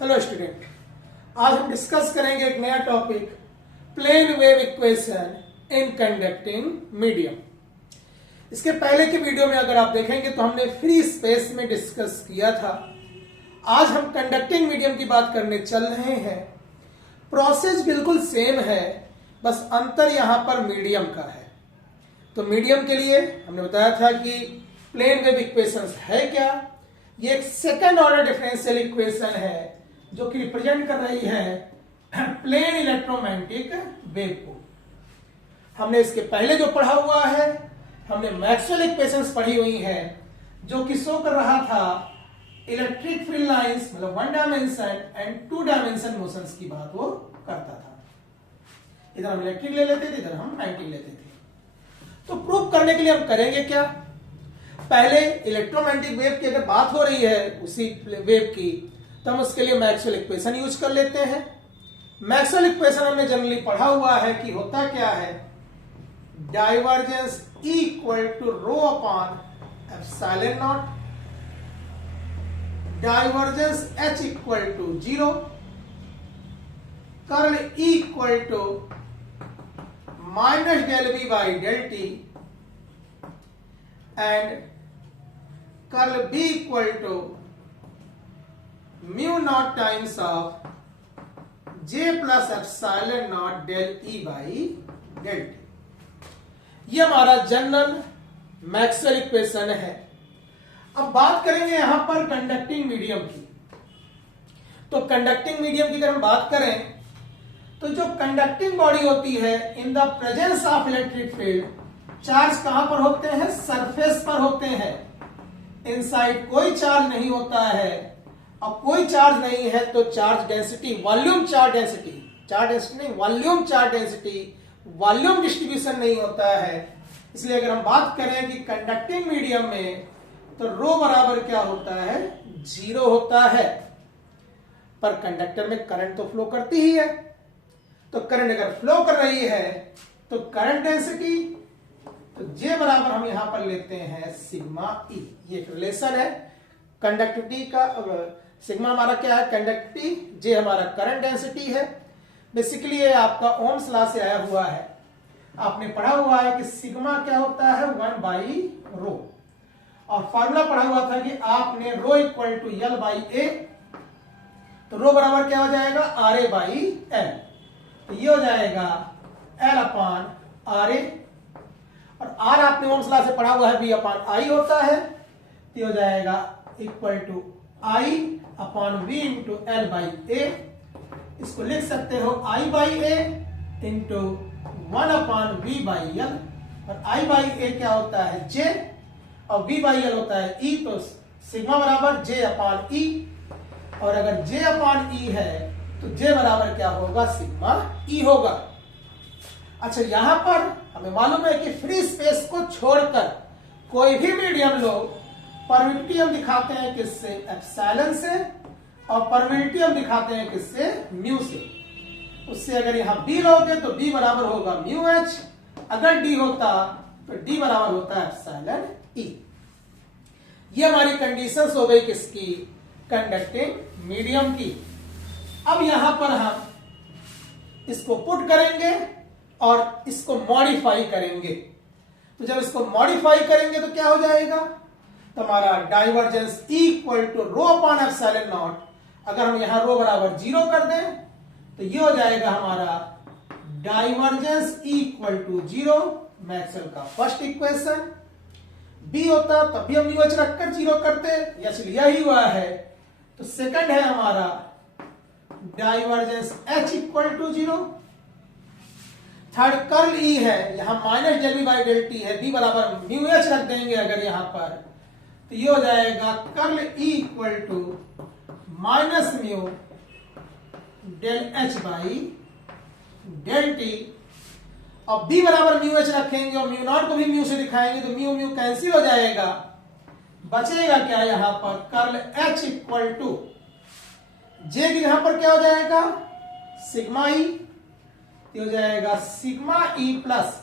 Hello student, आज हम discuss करेंगे एक नया topic plane wave equation in conducting medium. इसके पहले के वीडियो में अगर आप देखेंगे तो हमने फ्री स्पेस में डिस्कस किया था। आज हम कंडक्टिंग मीडियम की बात करने चल रहे हैं। प्रोसेस बिल्कुल सेम है, बस अंतर यहां पर मीडियम का है। तो मीडियम के लिए हमने बताया था कि प्लेन वेव इक्वेशंस है क्या। ये एक सेकेंड ऑर्डर डिफरेंशियल इक्वेशन है जो कि रिप्रेजेंट कर रही है प्लेन इलेक्ट्रोमैग्नेटिक वेव को। हमने इसके पहले जो पढ़ा हुआ है, हमने मैक्सवेल इक्वेशंस पढ़ी हुई है जो कि शो कर रहा था इलेक्ट्रिक फील्ड लाइंस, मतलब 1 डायमेंशन एंड 2 डायमेंशन मोशंस की बात वो करता था। इधर हम इलेक्ट्रिक ले लेते थे, इधर हम मैग्नेटिक लेते थे। तो प्रूव करने के लिए हम करेंगे क्या, पहले इलेक्ट्रोमैग्नेटिक वेव की अगर बात हो रही है उसी वेव की, तो हम उसके लिए मैक्सवेल इक्वेशन यूज कर लेते हैं। मैक्सवेल इक्वेशन हमने जनरली पढ़ा हुआ है कि होता क्या है, divergence equal to rho upon epsilon naught, divergence H equal to 0, curl E equal to minus del V by del T and curl B equal to mu naught times of J plus epsilon naught del E by del T। ये हमारा general Maxwell equation है। अब बात करेंगे यहां पर conducting medium की। तो कंडक्टिंग मीडियम की अगर हम बात करें तो जो कंडक्टिंग बॉडी होती है, in the presence of electric field, charge कहां पर होते हैं, सरफेस पर होते हैं। इनसाइड कोई चार्ज नहीं होता है। अब कोई चार्ज नहीं है तो charge density, volume charge density, charge density नहीं, volume charge density, volume distribution नहीं होता है। इसलिए अगर हम बात करें कि कंडक्टिंग मीडियम में, तो रो बराबर क्या होता है, 0 होता है। पर कंडक्टर में करंट तो फ्लो करती ही है। तो करंट अगर फ्लो कर रही है तो करंट डेंसिटी, तो J बराबर हम यहां पर लेते हैं सिग्मा E। ये एक रिलेशन है कंडक्टिविटी का। सिग्मा हमारा क्या है, कंडक्टिविटी, J हमारा करंट डेंसिटी है। बेसिकली ये आपका ओम्स लॉ से आया हुआ है। आपने पढ़ा हुआ है कि सिग्मा क्या होता है, 1 बाई रो, और फॉर्मूला पढ़ा हुआ था कि आपने rho equal to L by ए, तो रो बराबर क्या हो जाएगा, RA बाई L। तो ये हो जाएगा L अपान RA, और R आपने ओम्स लॉ से पढ़ा हुआ है, B अपान I होता है। तो हो जाएगा equal to I upon V into L by A। इसको लिख सकते हो I by A into 1 upon V by L, और I बाई A क्या होता है, J, और V बाई L होता है E। तो सिग्मा बराबर J अपान E, और अगर J अपान E है तो J बराबर क्या होगा, सिग्मा E होगा। अच्छा, यहां पर हमें मालूम है कि फ्री स्पेस को छोड़कर कोई भी मीडियम लो, परमिटिविटी हम दिखाते हैं किससे, एप्सिलॉन से, और परमिटिविटी हम दिखाते हैं किससे, म्यू से। उससे अगर यहां B लोगे तो B बराबर होगा म्यू H, अगर D होता तो D बराबर होता है एप्सिलॉन E। ये हमारी कंडीशंस हो गई किसकी, कंडक्टिंग मीडियम की। अब यहां पर हम इसको पुट करेंगे और इसको मॉडिफाई करेंगे। तो जब इसको मॉडिफाई करेंगे तो क्या हो जाएगा, तो हमारा divergence equal to rho upon epsilon naught, अगर हम यहां रो बराबर 0 कर दें तो ये हो जाएगा हमारा डाइवर्जेंस इक्वल टू 0, मैक्सवेल का फर्स्ट इक्वेशन। B होता तब भी हम UH रखकर 0 करते, या लिया ही हुआ है। तो सेकंड है हमारा divergence H equal to 0। Third curl E है, यहां minus del V by del T है, B बराबर म्यू H रख देंगे अगर यहां पर, तो ये हो जाएगा curl E equal to minus mu del H by del T, और B बराबर म्यू H रखेंगे और म्यू नॉट को भी म्यू से दिखाएंगे, तो म्यू म्यू कैंसिल हो जाएगा। बचेगा क्या यहां पर, curl H equal to J की यहां पर क्या हो जाएगा, सिग्मा E, हो जाएगा सिग्मा E प्लस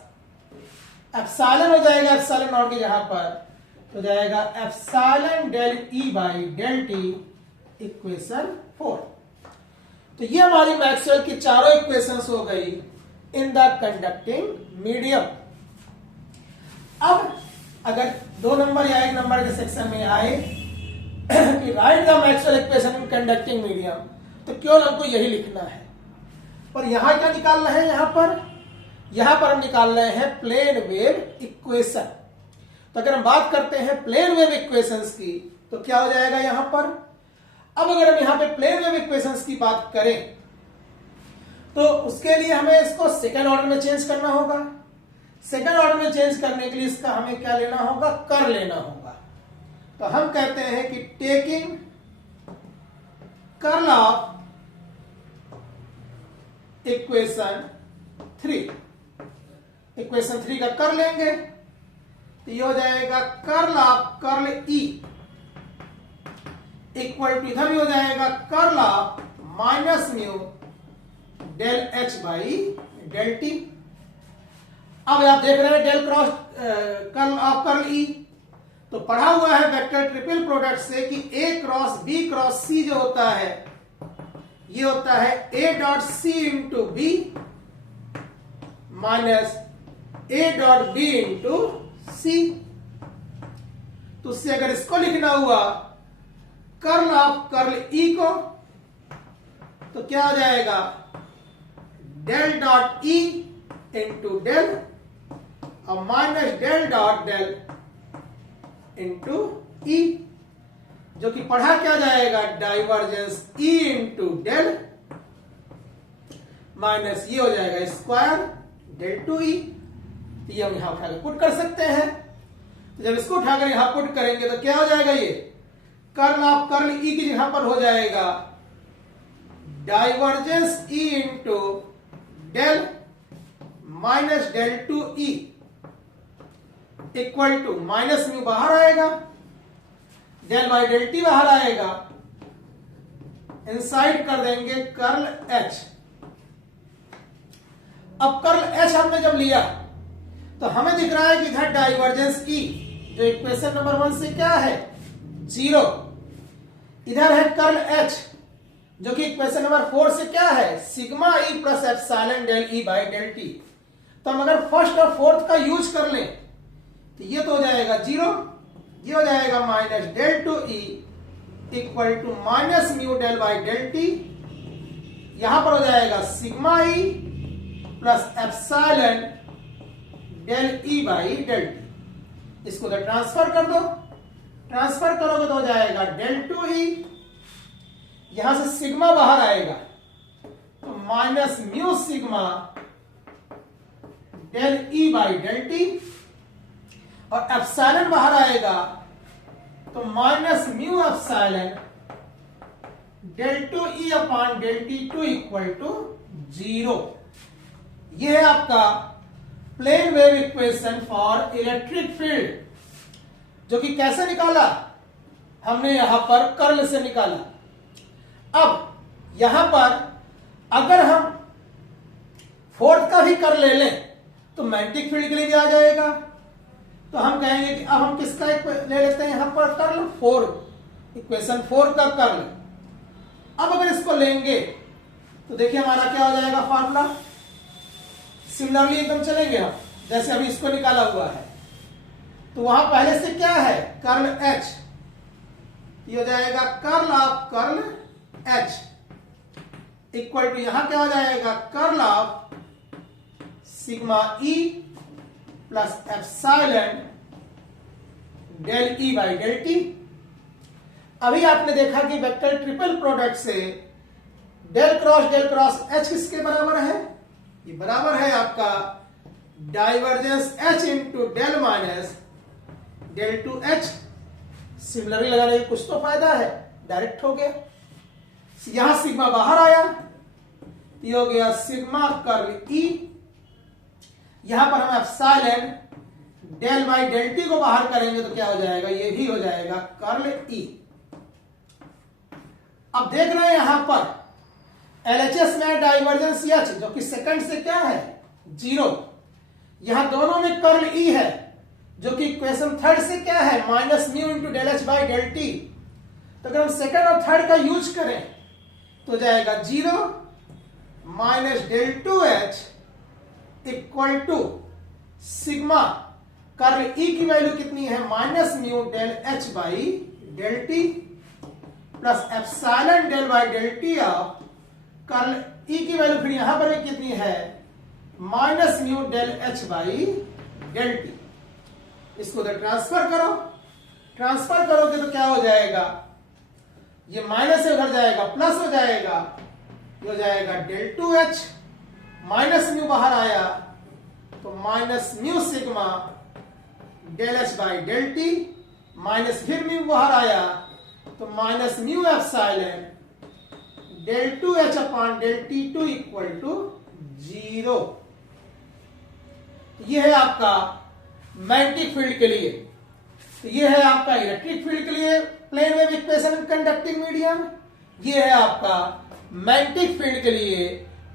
एप्सिलॉन हो जाएगा, एप्सिलॉन नॉट के यहां पर तो जाएगा epsilon del E by del T equation 4। तो ये हमारी मैक्सवेल की चारों इक्वेशंस हो गई इन द कंडक्टिंग मीडियम। अब अगर 2 नंबर या 1 नंबर के सेक्शन में आए कि right the Maxwell equation in conducting medium, तो केवल हमको यही लिखना है। पर यहां क्या निकालना है? यहां पर हम निकाल रहे हैं प्लेन वेव इक्वेशन। तो अगर हम बात करते हैं प्लेन वेव इक्वेशंस की, तो क्या हो जाएगा यहां पर? अब अगर हम यहां पे प्लेन वेव इक्वेशंस की बात करें, तो उसके लिए हमें इसको सेकेंड ऑर्डर में चेंज करना होगा। सेकेंड ऑर्डर में चेंज करने के लिए इसका हमें क्या लेना होगा? कर लेना होगा। तो हम कहते हैं कि taking curl of equation 3, equation 3 का कर लेंगे तो ये हो जाएगा curl of curl E equal to, इधर भी हो जाएगा curl of minus mu del H by del t. अब आप देख रहे हैं del cross curl of curl E, तो पढ़ा हुआ है वेक्टर ट्रिपल प्रोडक्ट से कि A cross B cross C जो होता है, ये होता है A dot C into B minus A dot B into C. तो उससे अगर इसको लिखना हुआ कर्ल ऑफ कर्ल ई को, तो क्या हो जाएगा? Del dot E into del और minus del dot del into E, जो कि पढ़ा क्या जाएगा? Divergence E into del minus ये हो जाएगा स्क्वायर डेल टू ई। तो ये हम यहां उठाकर पुट कर सकते हैं। तो जब इसको उठाकर यहां पुट करेंगे तो क्या हो जाएगा? ये कर्ल ऑफ कर्ल ई की जगह पर हो जाएगा divergence E into del minus del two E equal to minus mu बाहर आएगा, डेल बाई डेल टी बाहर आएगा, इनसाइड कर देंगे कर्ल एच। अब कर्ल एच हमने जब लिया तो हमें दिख रहा है कि इधर डाइवर्जेंस ई जो इक्वेशन नंबर 1 से क्या है? 0। इधर है कर्ल एच जो कि इक्वेशन नंबर 4 से क्या है? Sigma E plus epsilon del E by del T. तो हम अगर फर्स्ट और फोर्थ का यूज कर लें तो ये तो हो जाएगा 0, ये हो जाएगा minus del two E equal to minus mu del by del T. यहां पर हो जाएगा sigma E plus epsilon del E by del T. इसको तो ट्रांसफर कर दो, ट्रांसफर करोगे तो हो जाएगा डेल टू ई, यहां से सिग्मा बाहर आएगा तो minus mu sigma del E by del T, और एप्सिलॉन बाहर आएगा तो minus mu epsilon del two E upon del T two equal to 0। यह है आपका plane wave equation for electric field, जो कि कैसे निकाला? हमने यहां पर कर्ल से निकाला। अब यहां पर अगर हम फोर्थ का भी कर ले लें तो मैग्नेटिक फील्ड के लिए भी आ जाएगा। तो हम कहेंगे कि अब हम किसका ले लेते हैं यहां पर कर्ल? 4, इक्वेशन 4 का कर्ल। अब अगर इसको लेंगे तो देखिए हमारा क्या हो जाएगा फॉर्मूला। सिमिलरली एकदम चलेंगे हम, जैसे अभी इसको निकाला हुआ है तो वहां पहले से क्या है? कर्ल एच, ये हो जाएगा curl of curl H equal to यहां क्या हो जाएगा? Curl of sigma E plus epsilon del E by del T. अभी आपने देखा कि वेक्टर ट्रिपल प्रोडक्ट से डेल क्रॉस एच किसके बराबर है? ये बराबर है आपका divergence H into del minus del two H. Similarly लगाने की कुछ तो फायदा है, डायरेक्ट हो गया। यहां सिग्मा बाहर आया, ये हो गया सिग्मा कर्ल ई। यहां पर हम epsilon del by del T को बाहर करेंगे तो क्या हो जाएगा? ये भी हो जाएगा कर्ल ई। अब देख रहे हैं यहां पर एलएचएस में डाइवर्जेंस एच जो कि सेकंड से क्या है? 0। यहां दोनों में कर्ल ई है जो कि इक्वेशन थर्ड से क्या है? Minus mu into del H by del T. तो अगर हम सेकंड और थर्ड का यूज करें तो जाएगा 0 minus del two H equal to sigma curl E की वैल्यू कितनी है minus mu del H by del t plus epsilon del by del t of curl E की वैल्यू फिर यहां पर कितनी है minus mu del H by del T. इसको तो ट्रांसफर करो, ट्रांसफर करोगे तो क्या हो जाएगा, ये माइनस से उधर जाएगा प्लस हो जाएगा, ये हो जाएगा del two H minus mu बाहर आया तो minus mu sigma del H by del T minus फिर म्यू बाहर आया तो minus mu epsilon del two H upon del T two equal to 0। यह है आपका मैग्नेटिक फील्ड के लिए, तो यह है आपका इलेक्ट्रिक फील्ड के लिए plane wave equation in conducting medium, यह है आपका मैग्नेटिक फील्ड के लिए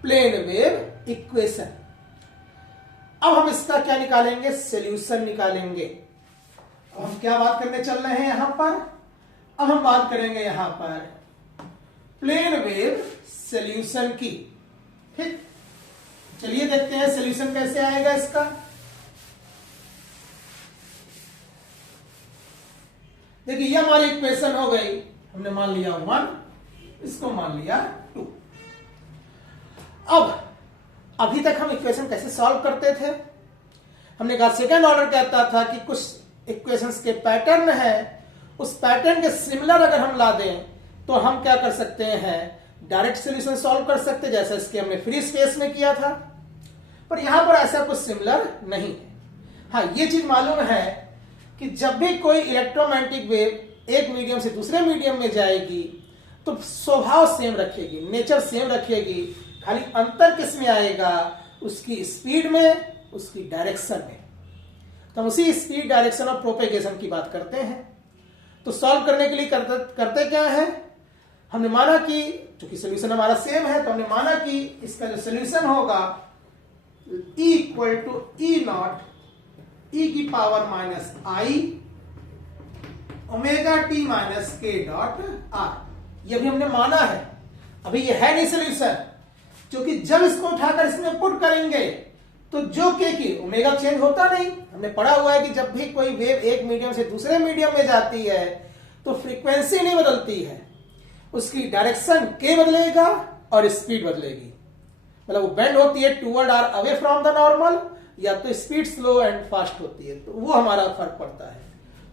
प्लेन वेव इक्वेशन। अब हम इसका क्या निकालेंगे, सॉल्यूशन निकालेंगे। अब हम क्या बात करने चल रहे हैं यहां पर, अब हम बात करेंगे यहां पर प्लेन वेव सॉल्यूशन की। ठीक, चलिए देखते हैं सॉल्यूशन कैसे आएगा इसका। देखिए ये हमारी इक्वेशन हो गई, हमने मान लिया 1, इसको मान लिया 2। अब अभी तक हम इक्वेशन कैसे सॉल्व करते थे, हमने कहा सेकेंड ऑर्डर कहता था कि कुछ इक्वेशंस के पैटर्न है, उस पैटर्न के सिमिलर अगर हम ला दें तो हम क्या कर सकते हैं, डायरेक्ट सॉल्यूशन सॉल्व कर सकते, जैसा इसके हमने फ्री स्पेस में किया था। पर यहां पर ऐसा कुछ सिमिलर नहीं है। हाँ, ये चीज मालूम है कि जब भी कोई इलेक्ट्रोमैग्नेटिक वेव एक मीडियम से दूसरे मीडियम में जाएगी तो स्वभाव सेम रखेगी, नेचर सेम रखेगी, खाली अंतर किस में आएगा, उसकी स्पीड में, उसकी डायरेक्शन में। तो हम उसी स्पीड, डायरेक्शन और प्रोपेगेशन की बात करते हैं। तो सॉल्व करने के लिए करते क्या है, हमने माना कि चूंकि सोल्यूशन हमारा सेम है तो हमने माना कि इसका जो सोल्यूशन होगा E equal to E naught e की पावर माइनस आई omega T minus k dot r. ये भी हमने माना है, अभी ये है नहीं सोल्यूशन, क्योंकि जब इसको उठाकर इसमें पुट करेंगे तो जो के की ओमेगा चेंज होता नहीं। हमने पढ़ा हुआ है कि जब भी कोई वेव एक मीडियम से दूसरे मीडियम में जाती है तो फ्रीक्वेंसी नहीं बदलती है, उसकी डायरेक्शन के बदलेगा और स्पीड बदलेगी। मतलब वो बेंड होती है toward or away from the normal, या तो स्पीड स्लो एंड फास्ट होती है, तो वो हमारा फर्क पड़ता है।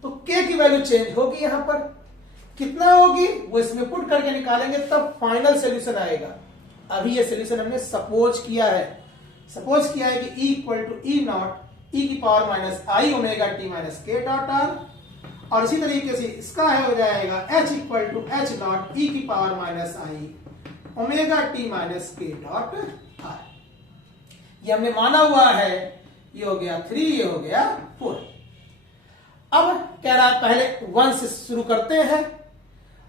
तो के की वैल्यू चेंज होगी, यहां पर कितना होगी वो इसमें पुट करके निकालेंगे तब फाइनल सोल्यूशन आएगा। अभी ये सोल्यूशन हमने सपोज किया है, सपोज किया है कि E equal to E naught e की पावर माइनस आई omega T minus k dot r, और इसी तरीके से इसका है हो जाएगा H equal to H naught e की पावर माइनस आई omega T minus k dot r. ये हमने माना हुआ है, ये हो गया 3, ये हो गया 4। अब कह रहा है पहले 1 से शुरू करते हैं,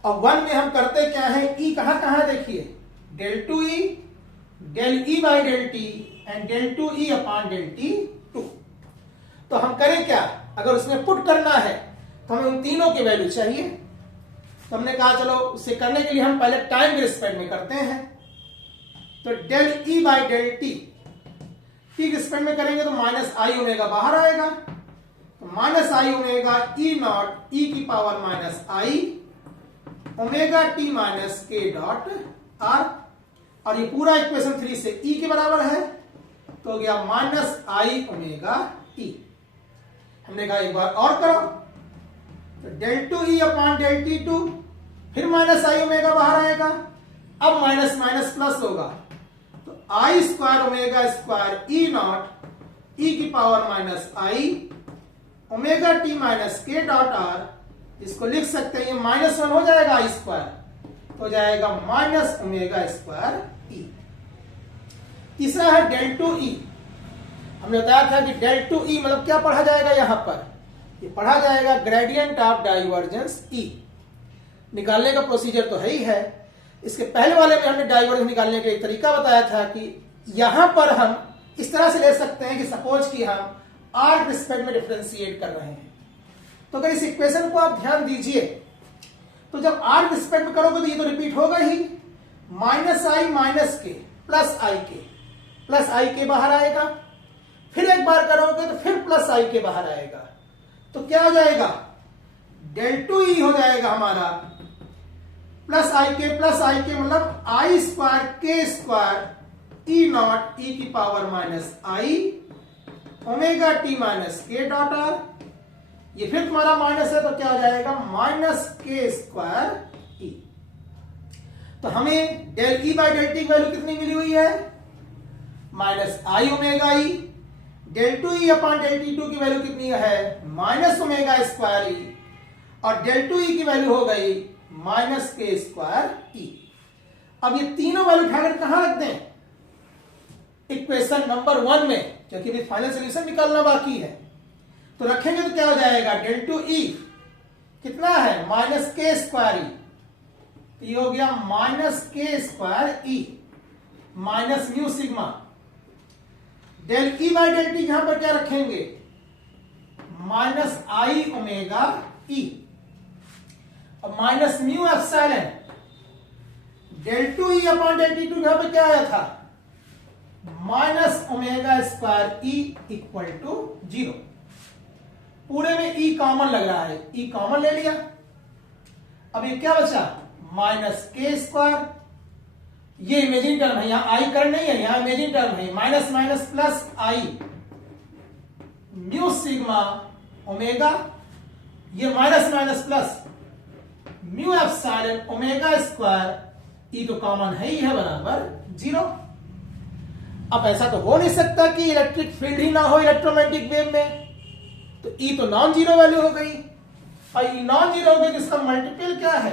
और 1 में हम करते क्या है, E कहां कहां देखिए, del two E, del E by del T and del two E upon del T 2। तो हम करें क्या, अगर उसमें पुट करना है तो हमें उन तीनों की वैल्यू चाहिए। तो हमने कहा चलो उसे करने के लिए हम पहले टाइम के रिस्पेक्ट में करते हैं। तो del E by del t, t के रिस्पेक्ट में करेंगे तो माइनस आई ओमेगा बाहर आएगा, तो माइनस आई ओमेगा ई नॉट ई की पावर माइनस आई omega T minus k dot r, और ये पूरा इक्वेशन 3 से ई के बराबर है, तो हो गया माइनस आई ओमेगा टी। हमने कहा एक बार और करो, तो del two E upon del T 2, फिर माइनस आई ओमेगा बाहर आएगा, अब माइनस माइनस प्लस होगा, तो i square omega square E naught e की पावर माइनस आई omega T minus k dot r, इसको लिख सकते हैं, ये -1 हो जाएगा आई स्क्वायर, तो जाएगा माइनस ओमेगा स्क्वायर ई। तीसरा है डेल टू ई, हमने बताया था कि डेल टू ई मतलब क्या पढ़ा जाएगा, यहां पर ये पढ़ा जाएगा ग्रेडियंट ऑफ डाइवर्जेंस ई। निकालने का प्रोसीजर तो है ही है, इसके पहले वाले में हमने डाइवर्जेंस निकालने का एक तरीका बताया था कि यहां पर हम इस तरह से ले सकते हैं कि सपोज कि हम आर के रिस्पेक्ट में डिफरेंशिएट कर रहे हैं। तो अगर इस इक्वेशन को आप ध्यान दीजिए तो जब आर के रिस्पेक्ट में करोगे तो ये तो रिपीट होगा ही, माइनस आई माइनस के प्लस आई के बाहर आएगा, फिर एक बार करोगे तो फिर प्लस आई के बाहर आएगा, तो क्या हो जाएगा, डेल टू ई हो जाएगा हमारा, प्लस आई के मतलब आई स्क्वायर के स्क्वायर ई नॉट ई की पावर माइनस आई omega T minus k dot r. ये फिर तुम्हारा माइनस है तो क्या हो जाएगा, माइनस के स्क्वायर ई। तो हमें del E by del T की वैल्यू कितनी मिली हुई है, माइनस आई omega E. Del two E upon del T two की वैल्यू कितनी है, माइनस ओमेगा स्क्वायर ई, और डेल टू ई की वैल्यू हो गई माइनस के स्क्वायर ई। अब ये तीनों वैल्यू उठाकर कहां रख दें, इक्वेशन नंबर 1 में, क्योंकि अभी फाइनल सोल्यूशन निकालना बाकी है। तो रखेंगे तो क्या हो जाएगा, डेल टू ई कितना है, माइनस के स्क्वायर ई, तो ये हो गया minus K square E minus mu sigma. Del E by del T यहां पर क्या रखेंगे, माइनस आई ओमेगा ई, और minus mu epsilon. Del two E upon del T two यहां पर क्या आया था, minus omega square E equal to 0। पूरे में ई कॉमन लग रहा है, ई कॉमन ले लिया। अब ये क्या बचा, माइनस के स्क्वायर, ये इमेजिन टर्म है, यहां आई करंट नहीं है, यहां इमेजिन टर्म है, माइनस माइनस प्लस आई म्यू सिग्मा ओमेगा, ये minus minus plus mu epsilon omega square, E तो कॉमन है ही है, बराबर 0। अब ऐसा तो हो नहीं सकता कि इलेक्ट्रिक फील्ड ही ना हो इलेक्ट्रोमैग्नेटिक वेव में, तो ई तो नॉन जीरो वैल्यू हो गई, और ई नॉन जीरो हो गई, जिसका मल्टीपल क्या है,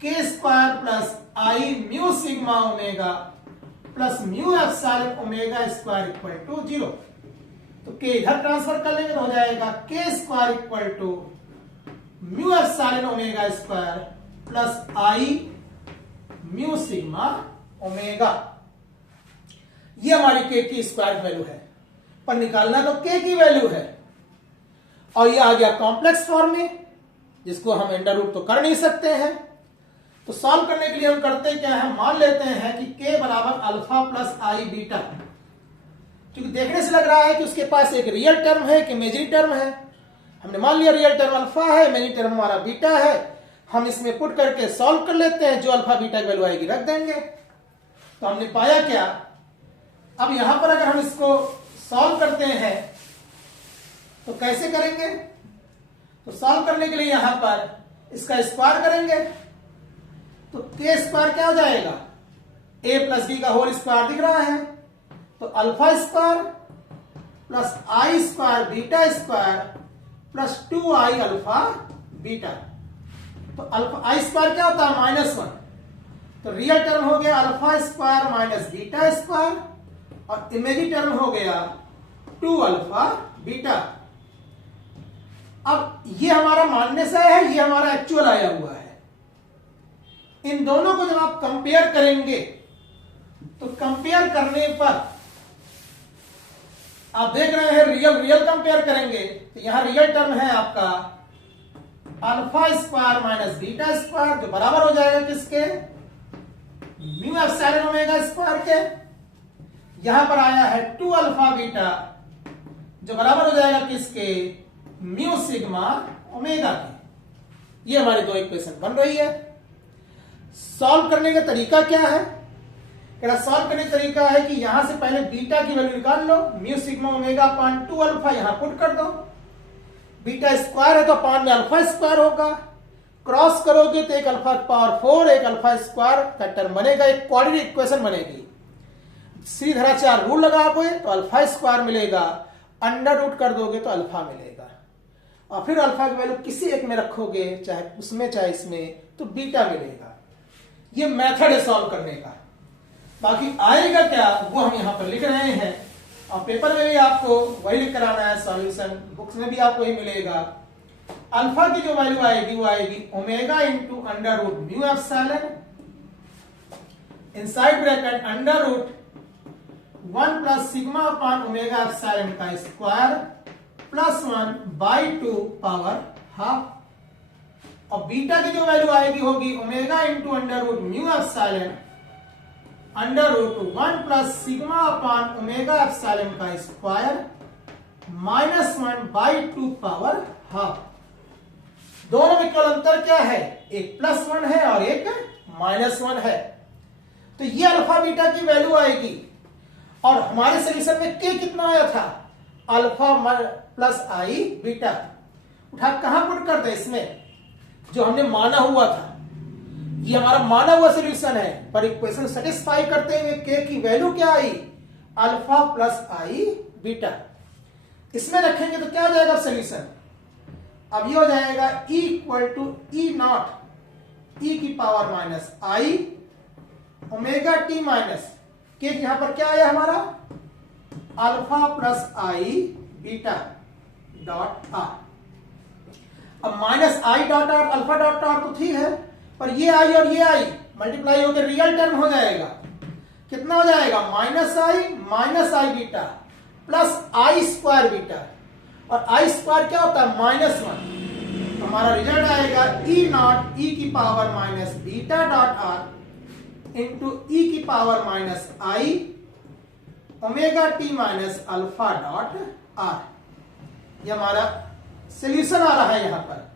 K square plus I mu sigma omega plus mu epsilon omega square equal to 0। तो के इधर ट्रांसफर कर लेंगे तो हो जाएगा K square equal to mu epsilon omega square plus I mu sigma omega. ये हमारी के की स्क्वायर वैल्यू है, पर निकालना तो के की वैल्यू है, और ये आ गया कॉम्प्लेक्स फॉर्म में, जिसको हम अंडर रूट तो कर नहीं सकते हैं। तो सॉल्व करने के लिए हम करते क्या है, मान लेते हैं कि k बराबर अल्फा प्लस आई बीटा, क्योंकि देखने से लग रहा है कि उसके पास एक रियल टर्म है, एक इमेजिनरी टर्म है। हमने मान लिया रियल टर्म अल्फा है, इमेजिनरी टर्म हमारा बीटा है। हम इसमें पुट करके सॉल्व कर लेते हैं, जो अल्फा बीटा की वैल्यू आएगी रख देंगे। तो हमने पाया क्या, अब यहां पर अगर हम इसको सॉल्व करते हैं तो कैसे करेंगे, तो सॉल्व करने के लिए यहां पर इसका स्क्वायर करेंगे, तो के स्क्वायर क्या हो जाएगा, ए प्लस बी का होल स्क्वायर दिख रहा है, तो alpha square plus I square beta square plus 2 I alpha beta. तो अल्फा आई स्क्वायर क्या होता है, -1, तो रियल टर्म हो गया alpha square minus beta square, और इमेजिनरी टर्म हो गया 2 अल्फा बीटा। अब ये हमारा मानने से है, ये हमारा एक्चुअल आया हुआ है। इन दोनों को जब आप कंपेयर करेंगे तो कंपेयर करने पर आप देख रहे हैं रियल कंपेयर करेंगे, तो यहां रियल टर्म है आपका alpha square minus beta square, जो बराबर हो जाएगा किसके, म्यू एप्सिलॉन ओमेगा स्क्वायर के। यहां पर आया है 2 अल्फा बीटा, जो बराबर हो जाएगा किसके, म्यू सिग्मा ओमेगा के। ये हमारी दो इक्वेशन बन रही है। सॉल्व करने का तरीका क्या है, सॉल्व करने का तरीका है कि यहां से पहले बीटा की वैल्यू निकाल लो, mu sigma omega upon 2 alpha यहां पुट कर दो, बीटा स्क्वायर है तो अपॉन में अल्फा स्क्वायर होगा, क्रॉस करोगे तो एक अल्फा पावर 4 एक अल्फा स्क्वायर का टर्म बनेगा, एक क्वाड्रेटिक इक्वेशन बनेगी। सीधाचार रूल लगाओगे तो अल्फा स्क्वायर मिलेगा, अंडर रूट कर दोगे तो अल्फा मिलेगा, और फिर अल्फा की वैल्यू किसी एक में रखोगे, चाहे उसमें चाहे इसमें, तो बीटा मिलेगा। ये मेथड है सॉल्व करने का। बाकी आएगा क्या वो हम यहां पर लिख रहे हैं, और पेपर में भी आपको वही लिख कर आना है, सॉल्यूशन बुक्स में भी आपको वही मिलेगा। अल्फा की जो वैल्यू आएगी वो आएगी omega into under root mu epsilon, inside bracket under root 1 plus sigma upon omega epsilon का square plus 1 by 2 power half, और बीटा की जो वैल्यू आएगी होगी omega into under root mu epsilon √1 plus sigma upon omega epsilon का square -1/2 power half. दोनों में केवल अंतर क्या है, एक +1 है और एक -1 है। तो ये अल्फा बीटा की वैल्यू आएगी और हमारे सॉल्यूशन में k कितना आया था, अल्फा प्लस आई बीटा। उठा कहां पुट करते हैं, इसमें जो हमने माना हुआ था, ये हमारा माना हुआ सॉल्यूशन है, पर इक्वेशन सेटिस्फाई करते हुए k की वैल्यू क्या आई, अल्फा प्लस आई बीटा। इसमें रखेंगे तो क्या हो जाएगा सॉल्यूशन, अब ये हो जाएगा E equal to E0 e की पावर माइनस आई ओमेगा टी माइनस के, यहां पर क्या आया हमारा alpha plus I beta dot R. अब minus I dot R alpha dot R तो ठीक है, पर ये आई और ये आई मल्टीप्लाई होकर रियल टर्म हो जाएगा। कितना हो जाएगा, minus I beta plus I square beta, और आई स्क्वायर क्या होता है -1। हमारा रिजल्ट आएगा E0 e की power minus beta dot r into e की पावर माइनस आई omega T minus alpha dot r. ये हमारा सॉल्यूशन आ रहा है यहां पर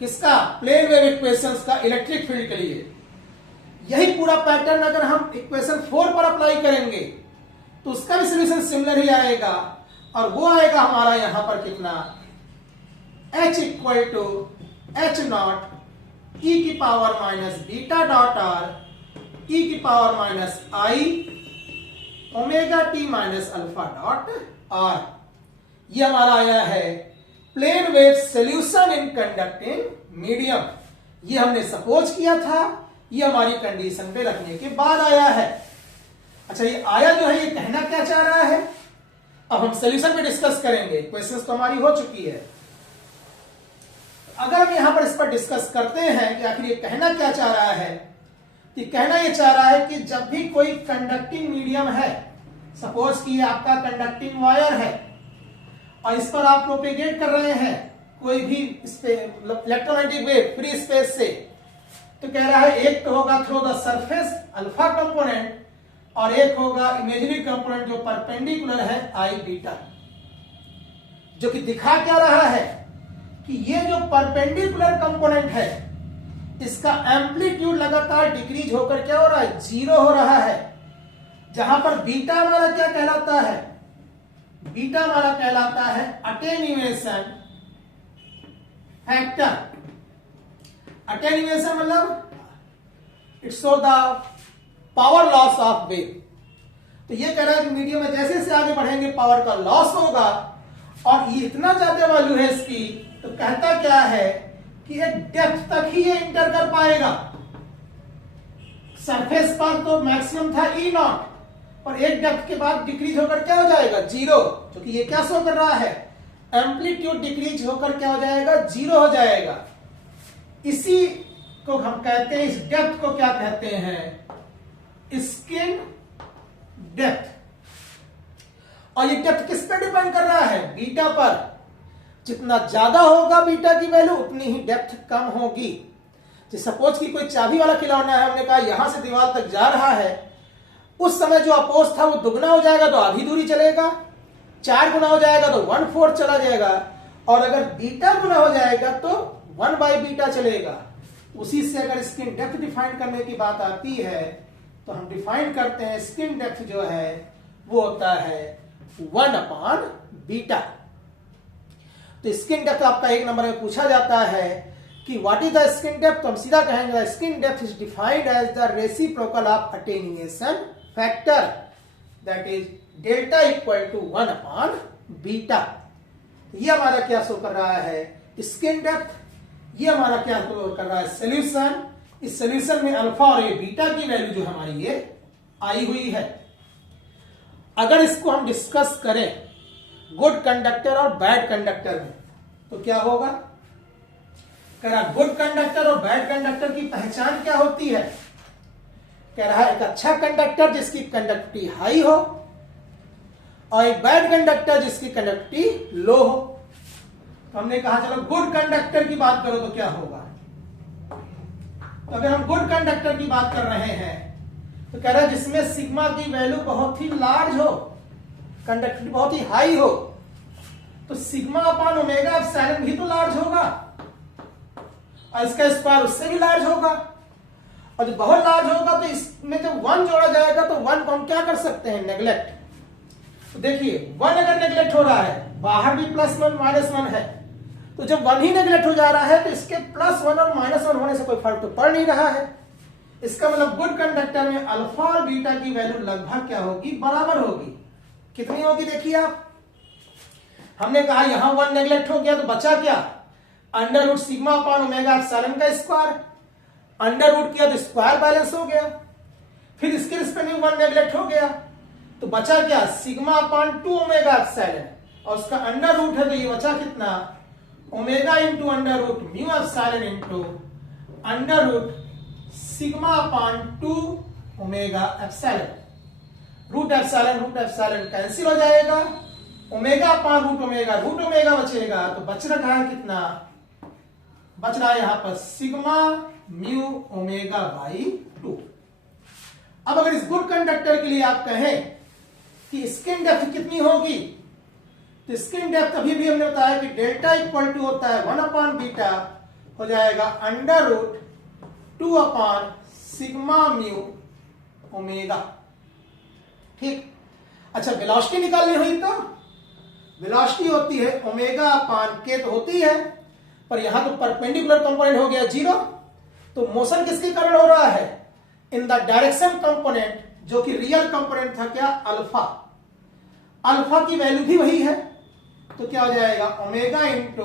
किसका, प्लेन वेव इक्वेशंस का इलेक्ट्रिक फील्ड के लिए। यही पूरा पैटर्न अगर हम इक्वेशन 4 पर अप्लाई करेंगे तो उसका भी सॉल्यूशन सिमिलर ही आएगा, और वो आएगा हमारा यहां पर कितना, H equal to H0 e की power minus beta dot r e की पावर माइनस आई omega T minus alpha dot r. ये हमारा आया है plane wave solution in conducting medium. ये हमने सपोज किया था, ये हमारी कंडीशन पे रखने के बाद आया है। अच्छा, ये आया जो है ये कहना क्या चाह रहा है, अब हम सॉल्यूशन पे डिस्कस करेंगे। क्वेश्चंस तो हमारी हो चुकी है, अगर हम यहां पर इस पर डिस्कस करते हैं कि आखिर ये कहना क्या चाह रहा है, कि कहना ये चाह रहा है कि जब भी कोई कंडक्टिंग मीडियम है, सपोज कि आपका कंडक्टिंग वायर है और इस पर आप प्रोपेगेट कर रहे हैं कोई भी इलेक्ट्रोमैग्नेटिक वेव फ्री स्पेस से, तो कह रहा है एक तो होगा through the surface alpha component और एक होगा इमेजिनरी कंपोनेंट जो परपेंडिकुलर है आई बीटा। जो कि दिखा क्या रहा है कि ये जो परपेंडिकुलर कंपोनेंट है इसका एम्पलीट्यूड लगातार डिक्रीज होकर क्या हो रहा है, 0 हो रहा है। जहां पर बीटा हमारा क्या कहलाता है, बीटा हमारा कहलाता है अटेन्यूएशन फैक्टर। अटेन्यूएशन मतलब it's show the power loss of wave. तो ये कह रहा है कि मीडियम में जैसे जैसे आगे बढ़ेंगे पावर का लॉस होगा, और ये इतना ज्यादा वैल्यू है इसकी, तो कहता क्या है कि एक डेप्थ तक ही ये इंटर कर पाएगा। सरफेस पर तो मैक्सिमम था E0, और एक डेप्थ के बाद डिक्रीज होकर क्या हो जाएगा, 0। क्योंकि ये क्या शो कर रहा है, एम्पलीट्यूड डिक्रीज होकर क्या हो जाएगा, 0 हो जाएगा। इसी को हम कहते हैं, इस डेप्थ को क्या कहते हैं, स्किन डेप्थ। और ये डेप्थ किस पे डिपेंड कर रहा है, बीटा पर। जितना ज्यादा होगा बीटा की वैल्यू उतनी ही डेप्थ कम होगी। सपोज कि कोई चाबी वाला खिलौना है, हमने कहा यहां से दीवार तक जा रहा है, उस समय जो अपोज था वो दुगना हो जाएगा तो आधी दूरी चलेगा, 4 गुना हो जाएगा तो 1/4 चला जाएगा, और अगर बीटा गुना हो जाएगा तो 1/बीटा चलेगा। उसी से अगर स्किन डेप्थ डिफाइन करने की बात आती है तो हम डिफाइन करते हैं स्किन डेप्थ जो है वो होता है 1/बीटा। तो स्किन डेप्थ आपका 1 नंबर में पूछा जाता है कि what is the skin depth, तो हम सीधा कहेंगे skin depth is defined as the reciprocal of attenuation factor, that is delta equal to 1/बीटा। ये हमारा क्या शो कर रहा है, स्किन डेप्थ। ये हमारा क्या शो कर रहा है, सॉल्यूशन। इस सॉल्यूशन में अल्फा और ये बीटा की वैल्यू जो हमारी ये आई हुई है। अगर इसको हम डिस्कस करें गुड कंडक्टर और बैड कंडक्टर में, तो क्या होगा, कह रहा गुड कंडक्टर और बैड कंडक्टर की पहचान क्या होती है। कह रहा है एक अच्छा कंडक्टर जिसकी कंडक्टिविटी हाई हो, और एक बैड कंडक्टर जिसकी कंडक्टिविटी लो हो। तो हमने कहा चलो गुड कंडक्टर की बात करो तो क्या होगा, तो अगर हम गुड कंडक्टर की बात कर रहे हैं तो कह रहा है जिसमें सिग्मा की वैल्यू बहुत ही लार्ज हो, कंडक्टिविटी बहुत ही हाई हो, तो सिग्मा अपॉन ओमेगा एप्सिलॉन भी तो लार्ज होगा और इसका स्क्वायर उससे भी लार्ज होगा। और जब बहुत लार्ज होगा तो इसमें जब 1 जोड़ा जाएगा तो 1 को हम क्या कर सकते हैं, नेग्लेक्ट। तो देखिए 1 अगर नेग्लेक्ट हो रहा है, बाहर भी +1 -1 है, तो जब 1 ही नेग्लेक्ट हो जा रहा है तो इसके +1 और -1 होने से कोई फर्क तो पड़ नहीं रहा है। इसका मतलब गुड कंडक्टर में अल्फा और बीटा की वैल्यू लगभग क्या होगी, बराबर होगी। कितनी होगी देखिए आप, हमने कहा यहां 1 नेग्लेक्ट हो गया तो बचा क्या, under root sigma upon omega epsilon का स्क्वायर, अंडर रूट किया तो स्क्वायर बैलेंस हो गया। फिर इसके रिस्पेक्ट में 1 नेग्लेक्ट हो गया तो बचा क्या, सिग्मा अपॉन 2 ओमेगा एप्सिलॉन, और उसका अंडर रूट है तो ये बचा कितना, omega into under root mu epsilon into under root sigma upon 2 omega epsilon. Root epsilon cancel हो जाएगा, ओमेगा अपॉन रूट ओमेगा बचेगा, तो बच रहा है कितना, बच रहा है यहां पर सिग्मा म्यू ओमेगा बाई 2। अब अगर इस गुड कंडक्टर के लिए आप कहें कि स्किन डेप्थ कितनी होगी, तो स्किन डेप्थ अभी भी हमने बताया कि डेल्टा इक्वल टू होता है 1 अपॉन बीटा, हो जाएगा under root 2 upon sigma mu omega. ठीक, अच्छा वेलोसिटी निकालनी हुई तो वेलोसिटी होती है ओमेगा अपॉन के, तो होती है, पर यहां तो परपेंडिकुलर कंपोनेंट हो गया 0, तो मोशन किसके कारण हो रहा है, इन द डायरेक्शन कंपोनेंट, जो कि रियल कंपोनेंट था क्या, अल्फा। अल्फा की वैल्यू भी वही है, तो क्या हो जाएगा ओमेगा इंटू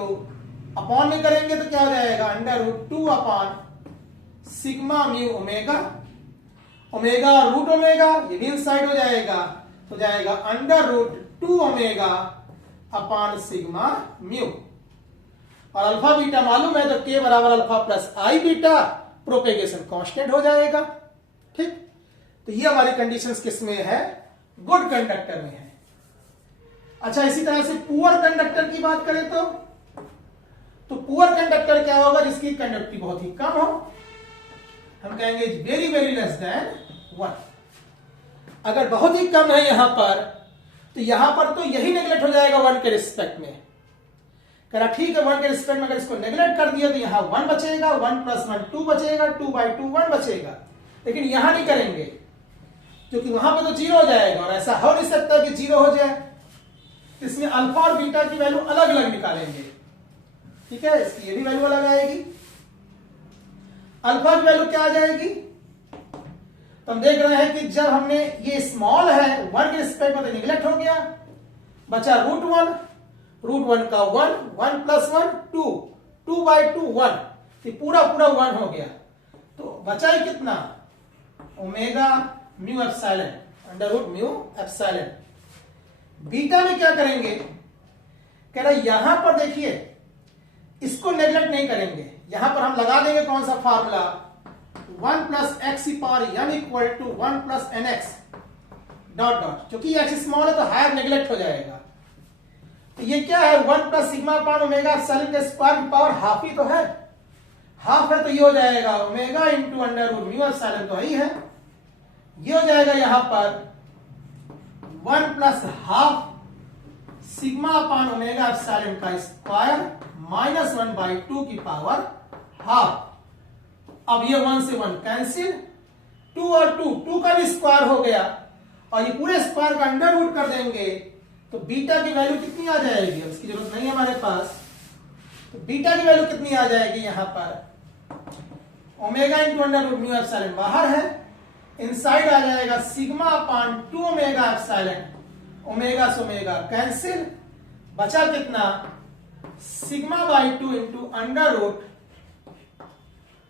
अपॉन में करेंगे तो क्या हो जाएगा under root 2 upon sigma mu omega, omega और रूट ओमेगा ये भी इनसाइड हो जाएगा, तो जाएगा under root 2 omega upon sigma mu. और अल्फा बीटा मालूम है तो के बराबर alpha plus I beta, propagation constant हो जाएगा। ठीक, तो ये हमारी कंडीशंस किसमें है, गुड कंडक्टर में है। अच्छा इसी तरह से पुअर कंडक्टर की बात करें तो पुअर कंडक्टर क्या होगा, जिसकी कंडक्टिविटी बहुत ही कम हो, हम कहेंगे वेरी वेरी लेस देन 1। अगर बहुत ही कम है यहां पर, तो यहां पर तो यही नेग्लेक्ट हो जाएगा 1 के रिस्पेक्ट में। कह रहा ठीक है 1 के रिस्पेक्ट में अगर इसको नेग्लेक्ट कर दिया तो यहां 1 बचेगा, 1 + 1 2 बचेगा, 2/2 1 बचेगा, लेकिन यहां नहीं करेंगे क्योंकि वहां पर तो 0 हो जाएगा, और ऐसा हो नहीं सकता कि 0 हो जाए। इसमें अल्फा और बीटा की वैल्यू अलग अलग निकालेंगे। ठीक है, इसकी ये भी वैल्यू अलग आएगी। अल्फा की वैल्यू क्या आ जाएगी, तो हम देख रहे हैं कि जब हमने ये स्मॉल है 1 के रिस्पेक्ट में तो निगलेक्ट हो गया, बचा रूट 1 का 1, 1 + 1 2, 2/2 1, ये पूरा 1 हो गया, तो बचा ही कितना, omega mu epsilon under root mu epsilon. Beta में क्या करेंगे, कह रहा यहां पर देखिए इसको नेग्लेक्ट नहीं करेंगे, यहां पर हम लगा देंगे कौन सा formula, 1 + x = 1 + nx dot dot, क्योंकि x स्मॉल है तो हायर नेग्लेक्ट हो जाएगा। तो ये क्या है, 1 + सिग्मा अपॉन ओमेगा एप्सिलॉन के स्क्वायर की पावर हाफ ही तो है, हाफ है तो ये हो जाएगा omega into under root mu epsilon, तो ही है, ये हो जाएगा यहां पर 1 + half sigma upon omega epsilon का स्क्वायर -1/2 की पावर हाफ। अब ये 1 से 1 कैंसिल, 2 और 2 का भी स्क्वायर हो गया, और ये पूरे स्क्वायर का अंडर रूट कर देंगे तो बीटा की वैल्यू कितनी आ जाएगी, इसकी जरूरत नहीं है हमारे पास, तो बीटा की वैल्यू कितनी आ जाएगी यहां पर, omega into under root mu epsilon बाहर है, इनसाइड आ जाएगा sigma upon 2 omega epsilon, omega से ओमेगा कैंसिल, बचा कितना, सिग्मा/2 into under root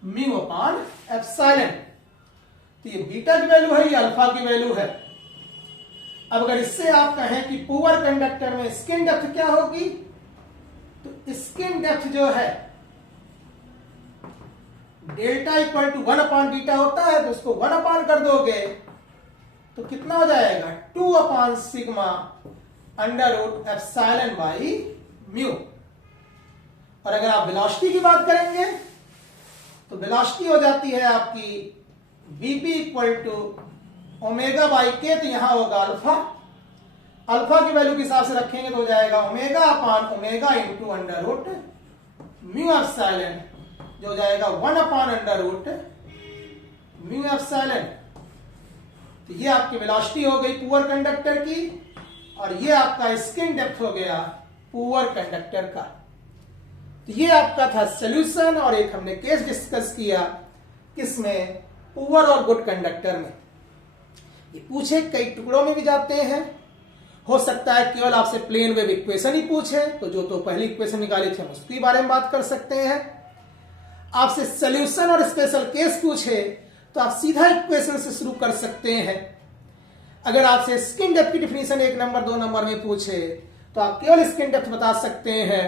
mu upon epsilon. तो ये बीटा की वैल्यू है, ये अल्फा की वैल्यू है। अब अगर इससे आप कहें कि पुअर कंडक्टर में स्किन डेप्थ क्या होगी, तो स्किन डेप्थ जो है delta equal to 1 upon beta होता है, तो उसको 1 अपॉन कर दोगे तो कितना हो जाएगा, 2 upon sigma under root epsilon by mu. और अगर आप वेलोसिटी की बात करेंगे तो वेलोसिटी हो जाती है आपकी Vp equal to omega by K, तो यहां होगा अल्फा। अल्फा की वैल्यू के हिसाब से रखेंगे तो हो जाएगा omega upon omega into under root mu epsilon, जो हो जाएगा 1 upon under root mu epsilon. तो ये आपकी वेलोसिटी हो गई पुअर कंडक्टर की, और ये आपका स्किन डेप्थ हो गया पुअर कंडक्टर का। तो ये आपका था सॉल्यूशन, और एक हमने केस डिस्कस किया किसमें, पुअर और गुड कंडक्टर में। ये पूछे कई टुकड़ों में भी जाते हैं, हो सकता है केवल आपसे प्लेन वेव इक्वेशन ही पूछे, तो जो तो पहली इक्वेशन निकाली थी हम उसके बारे में बात कर सकते हैं। आपसे सॉल्यूशन और स्पेशल केस पूछे तो आप सीधा इक्वेशन से शुरू कर सकते हैं। अगर आपसे स्किन डेप्थ की डिफिनीशन 1 नंबर 2 नंबर में पूछे तो आप केवल स्किन डेप्थ बता सकते हैं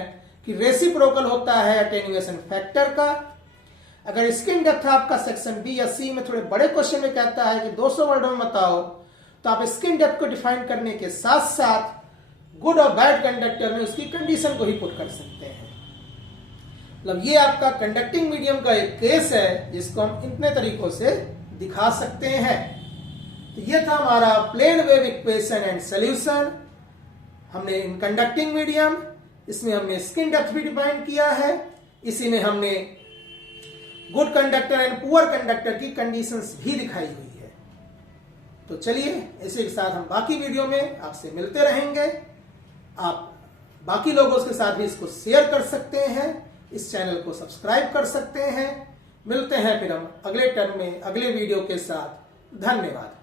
कि रेसिप्रोकल होता है अटेन्युएशन फैक्टर का। अगर स्किन डेप्थ आपका सेक्शन बी या सी में थोड़े बड़े क्वेश्चन में कहता है कि 200 वर्डों में बताओ, तो आप स्किन डेप्थ को डिफाइन करने के साथ साथ गुड और बैड कंडक्टर में उसकी कंडीशन को ही पुट कर सकते हैं। मतलब ये आपका कंडक्टिंग मीडियम का एक केस है जिसको हम इतने तरीकों से दिखा सकते हैं। तो ये था हमारा plane wave equation and solution. हमने इन कंडक्टिंग मीडियम, इसमें हमने स्किन डेप्थ भी डिफाइन किया है, इसी में हमने good conductor and poor conductor की कंडीशंस भी दिखाई हुई है। तो चलिए इसी के साथ हम बाकी वीडियो में आपसे मिलते रहेंगे। आप बाकी लोगों के साथ भी इसको शेयर कर सकते हैं, इस चैनल को सब्सक्राइब कर सकते हैं। मिलते हैं फिर हम अगले टर्म में अगले वीडियो के साथ। धन्यवाद।